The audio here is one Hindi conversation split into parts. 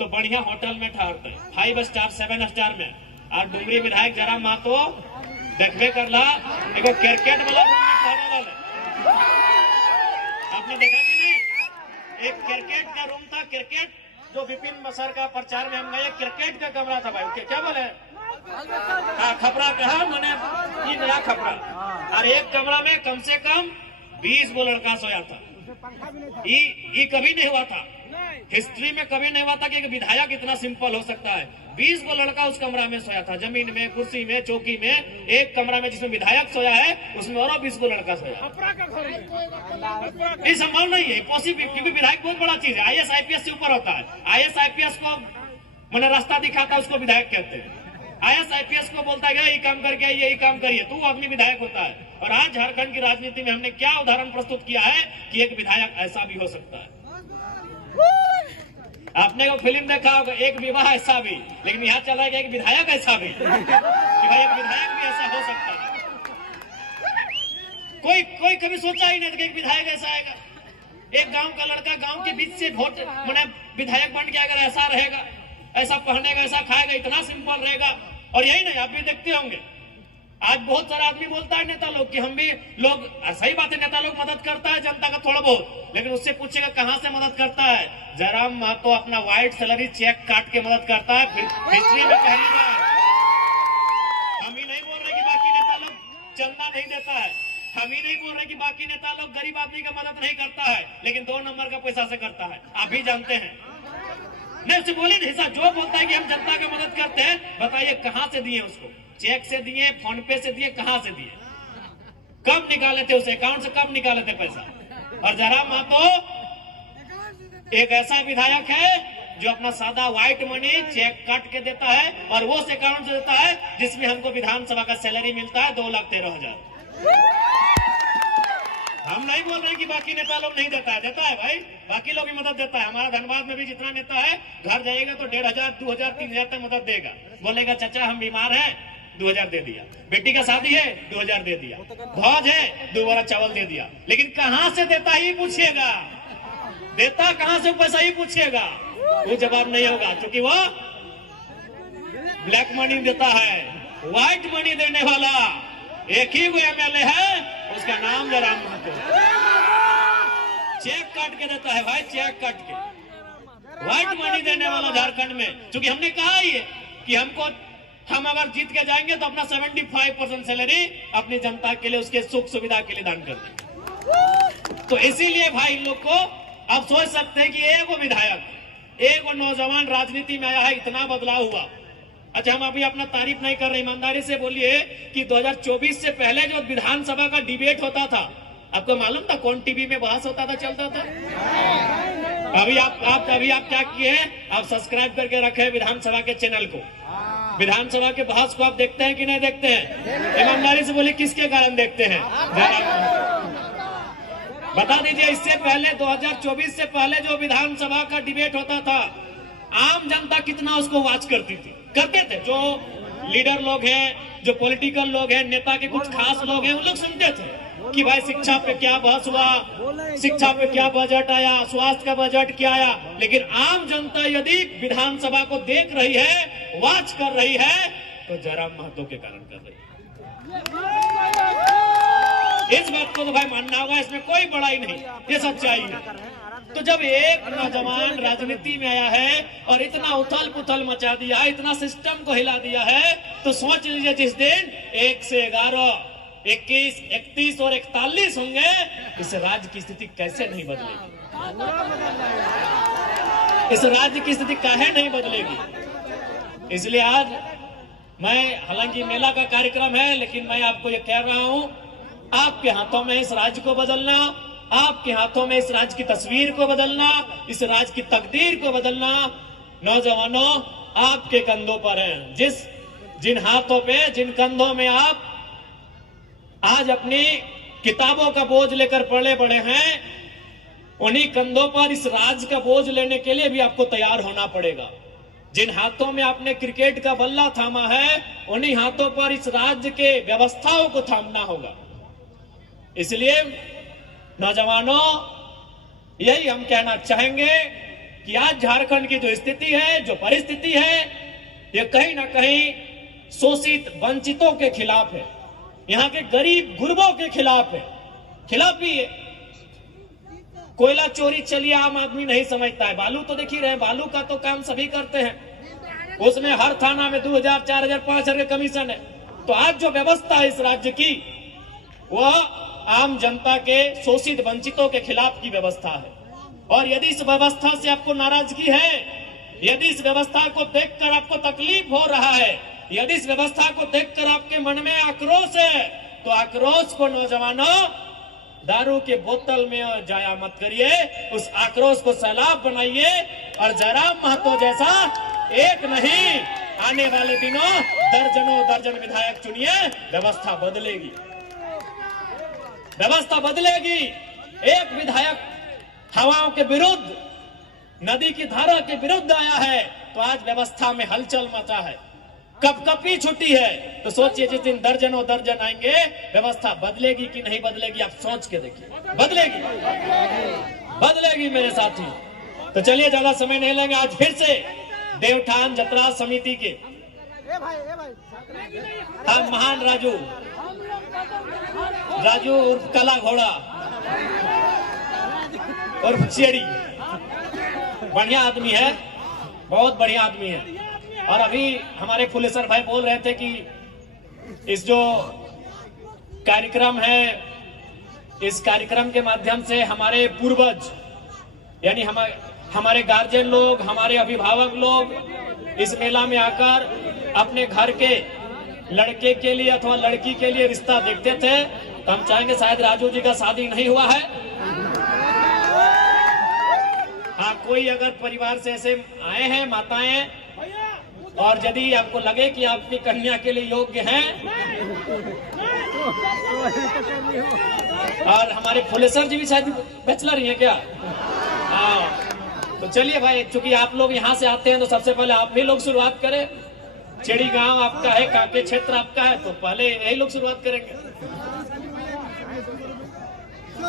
तो बढ़िया होटल में ठहरते हैं, 5 स्टार 7 स्टार में। और डुमरी विधायक जयराम महतो देखबे करला एगो क्रिकेट वाला रूम में ठहरे वाले। आपने देखा कि नहीं? एक क्रिकेट का रूम था, क्रिकेट जो विपिन सर का प्रचार में हम गए, क्रिकेट का कमरा था भाई। क्या बोले? हाँ, खपरा कहा मैंने, ये नया खपरा। और एक कमरा में कम से कम 20 वो लड़का सोया था। ये कभी नहीं हुआ था, हिस्ट्री में कभी नहीं हुआ था कि एक विधायक इतना सिंपल हो सकता है। 20 वो लड़का उस कमरा में सोया था, जमीन में, कुर्सी में, चौकी में। एक कमरा में जिसमें विधायक सोया है उसमें और 20 वो लड़का सोया। ये संभव नहीं है, पॉसिबल, क्योंकि विधायक बहुत बड़ा चीज है। IAS IPS से ऊपर होता है। IAS IPS को मैंने रास्ता दिखाता है, उसको विधायक कहते हैं। IAS IPS को बोलता है ये काम करके आइए, यही काम करिए, तो आदमी विधायक होता है। और आज झारखंड की राजनीति में हमने क्या उदाहरण प्रस्तुत किया है कि एक विधायक ऐसा भी हो सकता है। आपने वो फिल्म देखा होगा, एक विवाह ऐसा भी, लेकिन यहाँ चला गया एक विधायक ऐसा भी कि भाई एक विधायक भी ऐसा हो सकता है। कोई कभी सोचा ही नहीं था कि एक विधायक ऐसा आएगा। एक गांव का लड़का गांव के बीच से वोट मैंने विधायक बन के अगर ऐसा रहेगा, ऐसा पहनेगा, ऐसा खाएगा, इतना सिंपल रहेगा। और यही नहीं, आप भी देखते होंगे आज बहुत सारा आदमी बोलता है नेता लोग कि हम भी लोग, सही बात है, नेता लोग मदद करता है जनता का थोड़ा बहुत, लेकिन उससे पूछेगा कहां से मदद करता है। जयराम महतो अपना व्हाइट सैलरी चेक काट के मदद करता है, हिस्ट्री में पहली बार। हम ही नहीं बोल रहे कि बाकी नेता लोग चंदा नहीं देता है, हम ही नहीं बोल रहे कि बाकी नेता लोग गरीब आदमी का मदद नहीं करता है, लेकिन 2 नंबर का पैसा से करता है। आप भी जानते हैं। नहीं, उससे बोले नहीं सर, जो बोलता है कि हम जनता का मदद करते हैं, बताइए कहां से दिए उसको? चेक से दिए, फोन पे से दिए, कहां से दिए? कब निकाले थे उसे अकाउंट से, कब निकाले थे पैसा? और जयराम महतो एक ऐसा विधायक है जो अपना सादा व्हाइट मनी चेक काट के देता है, और वो उस अकाउंट से देता है जिसमें हमको विधानसभा का सैलरी मिलता है 2,13,000। हम नहीं बोल रहे कि बाकी नेता लोग नहीं देता है, देता है भाई, बाकी लोग भी मदद देता है। हमारा धनबाद में भी जितना नेता है, घर जाएगा तो 1,500, 2,000, 3,000 तक मदद देगा। बोलेगा चाचा हम बीमार हैं, 2,000 दे दिया। बेटी का शादी है, 2,000 दे दिया। भौज है, 2 बोरा चावल दे दिया। लेकिन कहां से देता ही पूछिएगा, देता कहां से पैसा ही पूछिएगा, वो जवाब नहीं होगा, क्योंकि वो ब्लैक मनी देता है। व्हाइट मनी देने वाला एक ही वो MLA है, उसका नाम जयराम महतो। चेक काट के देता है भाई, चेक काट के। व्हाइट मनी देने वाला झारखंड में, क्योंकि हमने कहा ही है कि हम अगर जीत के जाएंगे तो अपना 75% सैलरी अपनी जनता के लिए, उसके सुख सुविधा के लिए दान कर देंगे। तो इसीलिए भाई इन लोग को आप सोच सकते हैं कि एक विधायक, एक नौजवान राजनीति में आया है, इतना बदलाव हुआ। अच्छा, हम अभी अपना तारीफ नहीं कर रहे, ईमानदारी से बोलिए कि 2024 से पहले जो विधानसभा का डिबेट होता था, आपको मालूम था कौन टीवी में बहस होता था, चलता था? अभी आप क्या किए हैं, आप सब्सक्राइब करके रखे विधानसभा के चैनल को। विधानसभा के बहस को आप देखते हैं कि नहीं देखते हैं? ईमानदारी से बोलिए किसके कारण देखते हैं? बता दीजिए, इससे पहले 2024 से पहले जो विधानसभा का डिबेट होता था, आम जनता कितना उसको वॉच करते थे। जो लीडर लोग हैं, जो पॉलिटिकल लोग हैं, नेता के कुछ खास लोग हैं, उन लोग सुनते थे कि भाई शिक्षा पे क्या बहस हुआ, शिक्षा पे क्या बजट आया, स्वास्थ्य का बजट क्या आया। लेकिन आम जनता यदि विधानसभा को देख रही है, वॉच कर रही है, तो जयराम महतो के कारण कर रही है। इस बात को तो भाई मानना होगा, इसमें कोई बड़ाई नहीं, ये सच्चाई है। तो जब एक नौजवान राजनीति में आया है और इतना उथल पुथल मचा दिया है, इतना सिस्टम को हिला दिया है, तो सोच लीजिए जिस दिन 1 से 11, 21, 31 और 41 होंगे, इस राज्य की स्थिति कैसे नहीं बदलेगी? इस राज्य की स्थिति काहे नहीं बदलेगी? इसलिए आज मैं, हालांकि मेला का कार्यक्रम है, लेकिन मैं आपको ये कह रहा हूं, आपके हाथों में इस राज्य को बदलना, आपके हाथों में इस राज्य की तस्वीर को बदलना, इस राज्य की तकदीर को बदलना नौजवानों आपके कंधों पर है। जिन हाथों पे, जिन कंधों में आप आज अपनी किताबों का बोझ लेकर पले बड़े हैं, उन्हीं कंधों पर इस राज्य का बोझ लेने के लिए भी आपको तैयार होना पड़ेगा। जिन हाथों में आपने क्रिकेट का बल्ला थामा है, उन्हीं हाथों पर इस राज्य के व्यवस्थाओं को थामना होगा। इसलिए नौजवानों, यही हम कहना चाहेंगे कि आज झारखंड की जो स्थिति है, जो परिस्थिति है, ये कहीं ना कहीं शोषित वंचितों के खिलाफ है, यहाँ के गरीब गुरबों के खिलाफ है, खिलाफ भी है। कोयला चोरी चलिए आम आदमी नहीं समझता है, बालू तो देख ही रहे, बालू का तो काम सभी करते हैं, उसमें हर थाना में 2000, 4000, 5000 के कमीशन है। तो आज जो व्यवस्था है इस राज्य की, वह आम जनता के शोषित वंचितों के खिलाफ की व्यवस्था है। और यदि इस व्यवस्था से आपको नाराजगी है, यदि इस व्यवस्था को देखकर आपको तकलीफ हो रहा है, यदि इस व्यवस्था को देखकर आपके मन में आक्रोश है, तो आक्रोश को नौजवानों दारू के बोतल में जाया मत करिए, उस आक्रोश को सैलाब बनाइए और जयराम महतो जैसा एक नहीं, आने वाले दिनों दर्जनों दर्जन विधायक चुनिए, व्यवस्था बदलेगी, व्यवस्था बदलेगी। एक विधायक हवाओं के विरुद्ध, नदी की धारा के विरुद्ध आया है, तो आज व्यवस्था में हलचल मचा है, कपकपी छुट्टी है। तो सोचिए जिस दिन दर्जनों दर्जन आएंगे, व्यवस्था बदलेगी कि नहीं बदलेगी, आप सोच के देखिए। बदलेगी, बदलेगी मेरे साथी। तो चलिए ज्यादा समय नहीं लेंगे, आज फिर से देवठान जतरा समिति के महान राजू उर्फ कला घोड़ा और चेड़ी, बढ़िया आदमी है, बहुत बढ़िया आदमी है। और अभी हमारे फुलेसर भाई बोल रहे थे कि इस जो कार्यक्रम है, इस कार्यक्रम के माध्यम से हमारे पूर्वज यानी हमारे गार्जियन लोग, हमारे अभिभावक लोग इस मेला में आकर अपने घर के लड़के के लिए अथवा लड़की के लिए रिश्ता देखते थे। तो हम चाहेंगे, शायद राजू जी का शादी नहीं हुआ है, हाँ कोई अगर परिवार से ऐसे आए हैं माताएं, और यदि आपको लगे कि आपकी कन्या के लिए योग्य हैं, और हमारे फुलेसर जी भी शायद बैचलर ही हैं क्या? हाँ, तो चलिए भाई, चूंकि आप लोग यहाँ से आते हैं तो सबसे पहले आप भी लोग शुरुआत करें। चेड़ी गांव आपका है, कांके क्षेत्र आपका है, तो पहले यही लोग शुरुआत करेंगे।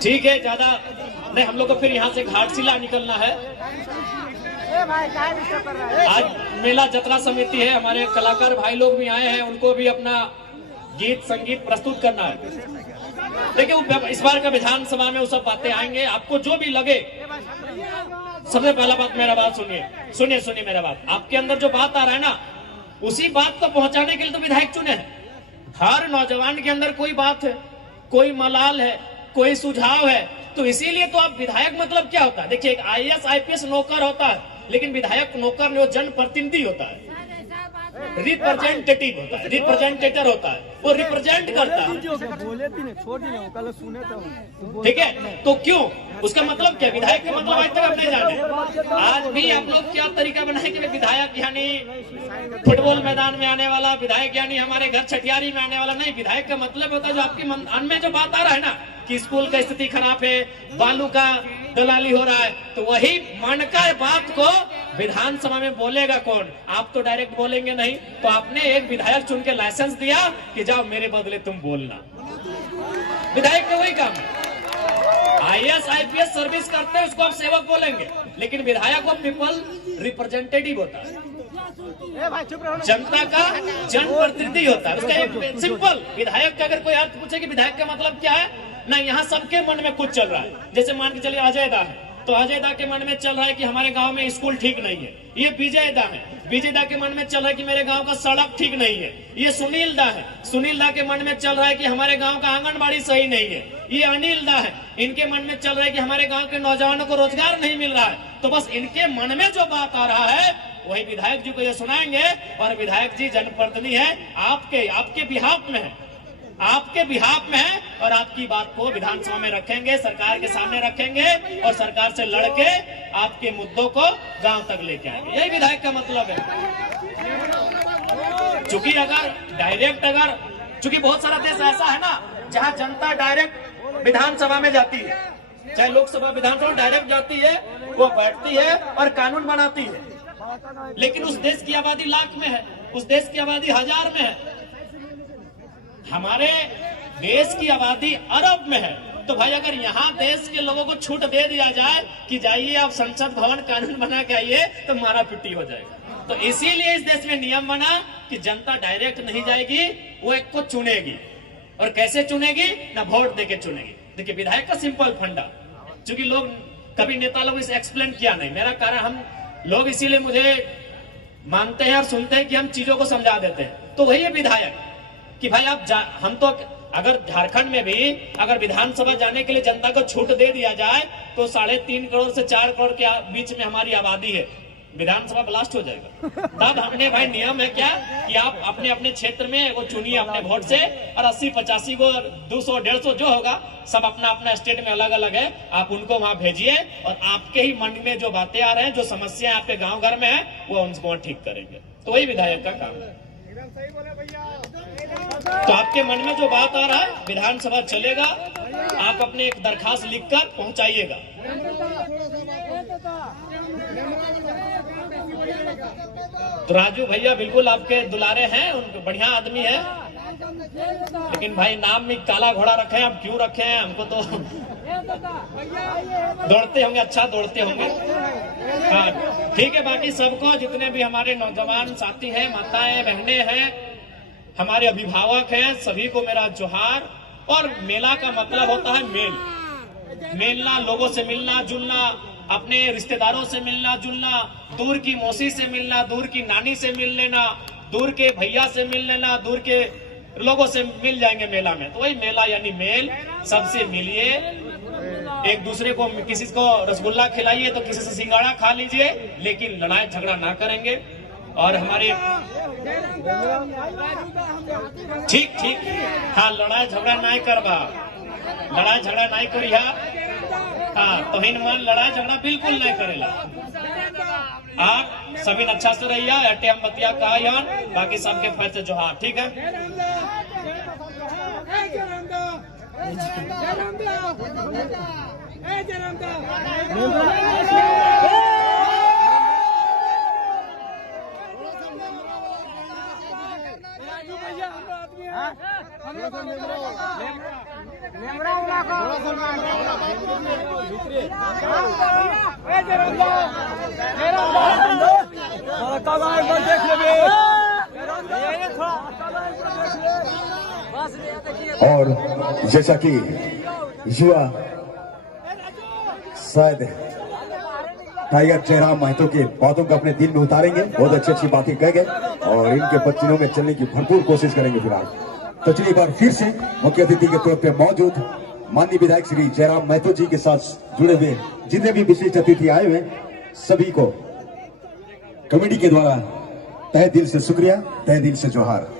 ठीक है, ज्यादा नहीं, हम लोग को फिर यहाँ से घाटशिला निकलना है। आज मेला जतरा समिति है, हमारे कलाकार भाई लोग भी आए हैं, उनको भी अपना गीत संगीत प्रस्तुत करना है। देखिए इस बार का विधानसभा में वो सब बातें आएंगे, आपको जो भी लगे। सबसे पहला बात, मेरा बात सुनिए मेरा बात, आपके अंदर जो बात आ रहा है ना, उसी बात को पहुंचाने के लिए तो विधायक चुने हैं। हर नौजवान के अंदर कोई बात है, कोई मलाल है, कोई सुझाव है, तो इसीलिए तो आप विधायक मतलब क्या होता है? देखिए एक IAS IPS नौकर होता है, लेकिन विधायक नौकर नहीं, वो जनप्रतिनिधि होता है, रिप्रेजेंटेटिव होता है, रिप्रेजेंटेटर होता है, वो रिप्रेजेंट करता है। ठीक है, तो क्यों, उसका मतलब क्या? विधायक का मतलब आज तक आप नहीं जाने। आज भी आप लोग क्या तरीका बनाए कि विधायक यानी फुटबॉल मैदान में आने वाला, विधायक यानी हमारे घर छठियारी में आने वाला नहीं। विधायक का मतलब होता है जो आपके मन में जो बात आ रहा है ना, कि स्कूल का स्थिति खराब है, बालू का दलाली हो रहा है, तो वही मन का बात को विधानसभा में बोलेगा कौन? आप तो डायरेक्ट बोलेंगे नहीं, तो आपने एक विधायक चुन के लाइसेंस दिया कि जाओ मेरे बदले तुम बोलना। विधायक का वही काम है। IAS IPS सर्विस करते हैं, उसको आप सेवक बोलेंगे, लेकिन विधायक वो पीपल रिप्रेजेंटेटिव होता है, जनता का जनप्रतिनिधि होता है। उसका एक सिंपल, विधायक का अगर कोई अर्थ पूछे कि विधायक का मतलब क्या है, नहीं, यहाँ सबके मन में कुछ चल रहा है। जैसे मान के चलिए अजय दा है, तो अजय दा के मन में चल रहा है कि हमारे गांव में स्कूल ठीक नहीं है। ये विजय दा है, विजय दा के मन में चल रहा है कि मेरे गांव का सड़क ठीक नहीं है। ये सुनील दा है, सुनील दा के मन में चल रहा है कि हमारे गांव का आंगनबाड़ी सही नहीं है। ये अनिल दा है, इनके मन में चल रहा है कि हमारे गांव के नौजवानों को रोजगार नहीं मिल रहा है। तो बस इनके मन में जो बात आ रहा है वही विधायक जी को ये सुनाएंगे, और विधायक जी जनप्रतिनिधि है, आपके बिहाफ में है, आपके बिहाफ में है, और आपकी बात को विधानसभा में रखेंगे, सरकार के सामने रखेंगे, और सरकार से लड़के आपके मुद्दों को गांव तक लेके आएंगे। यही विधायक का मतलब है। चूंकि चूंकि बहुत सारा देश ऐसा है ना जहां जनता डायरेक्ट विधानसभा में जाती है, चाहे लोकसभा विधानसभा डायरेक्ट जाती है, वो बैठती है और कानून बनाती है। लेकिन उस देश की आबादी लाख में है, उस देश की आबादी 1000 में है। हमारे देश की आबादी अरब में है, तो भाई अगर यहाँ देश के लोगों को छूट दे दिया जाए कि जाइए आप संसद भवन कानून बना के आइए, तो मारा पिटी हो जाएगा। तो इसीलिए इस देश में नियम बना कि जनता डायरेक्ट नहीं जाएगी, वो एक को चुनेगी। और कैसे चुनेगी? ना वोट देके चुनेगी। देखिए विधायक का सिंपल फंडा, क्योंकि लोग कभी नेता लोग इसे एक्सप्लेन किया नहीं। मेरा कारण हम लोग इसीलिए मुझे मानते हैं और सुनते हैं कि हम चीजों को समझा देते हैं। तो वही है विधायक कि भाई आप हम तो अगर झारखंड में भी अगर विधानसभा जाने के लिए जनता को छूट दे दिया जाए तो 3.5 करोड़ से 4 करोड़ के बीच में हमारी आबादी है, विधानसभा ब्लास्ट हो जाएगा। तब हमने भाई नियम है क्या कि आप अपने अपने क्षेत्र में वो चुनिए अपने वोट से, और 80-85 को 200-150 जो होगा सब अपना अपना स्टेट में अलग अलग है, आप उनको वहां भेजिए और आपके ही मन में जो बातें आ रहे हैं, जो समस्या आपके गाँव घर में है, वो उनको ठीक करेंगे। तो वही विधायक का काम है। तो आपके मन में जो बात आ रहा है विधानसभा चलेगा, आप अपने एक दरखास्त लिखकर पहुंचाइएगा। तो राजू भैया बिल्कुल आपके दुलारे हैं, उनको बढ़िया आदमी है, लेकिन भाई नाम में काला घोड़ा रखे हैं। हम क्यों रखे हैं? हमको तो दौड़ते होंगे, अच्छा दौड़ते होंगे। हाँ ठीक है। बाकी सबको जितने भी हमारे नौजवान साथी हैं, माताएं बहनें हैं, हमारे अभिभावक हैं, सभी को मेरा जोहार। और मेला का मतलब होता है मेलना, लोगों से मिलना जुलना, अपने रिश्तेदारों से मिलना जुलना, दूर की मौसी से मिलना, दूर की नानी से मिल लेना, दूर के भैया से मिल लेना, दूर के लोगों से मिल जाएंगे मेला में। तो वही मेला यानी मेल। सबसे मिलिए, एक दूसरे को, किसी को रसगुल्ला खिलाइए तो किसी से सिंगाड़ा खा लीजिए, लेकिन लड़ाई झगड़ा ना करेंगे। और हमारे ठीक हाँ, लड़ाई झगड़ा नहीं करवा, लड़ाई झगड़ा नहीं करिया। हाँ तो हिन मन लड़ाई झगड़ा बिल्कुल नहीं करेला। आप सभी अच्छा से रहिए, अटे हम बतिया कहा, बाकी सबके फर्ज से जोहार। ठीक है। और जैसा कि युवा शायद टाइगर जयराम महतो के बातों को अपने दिल में उतारेंगे, बहुत अच्छी अच्छी बातें कह गए और इनके बच्चों में चलने की भरपूर कोशिश करेंगे। फिलहाल तो चलिए बार फिर से मुख्य अतिथि के तौर पे मौजूद माननीय विधायक श्री जयराम महतो जी के साथ जुड़े हुए जितने भी विशिष्ट अतिथि आए हुए सभी को कमेटी के द्वारा तहे दिल से शुक्रिया, तहे दिल से जोहार।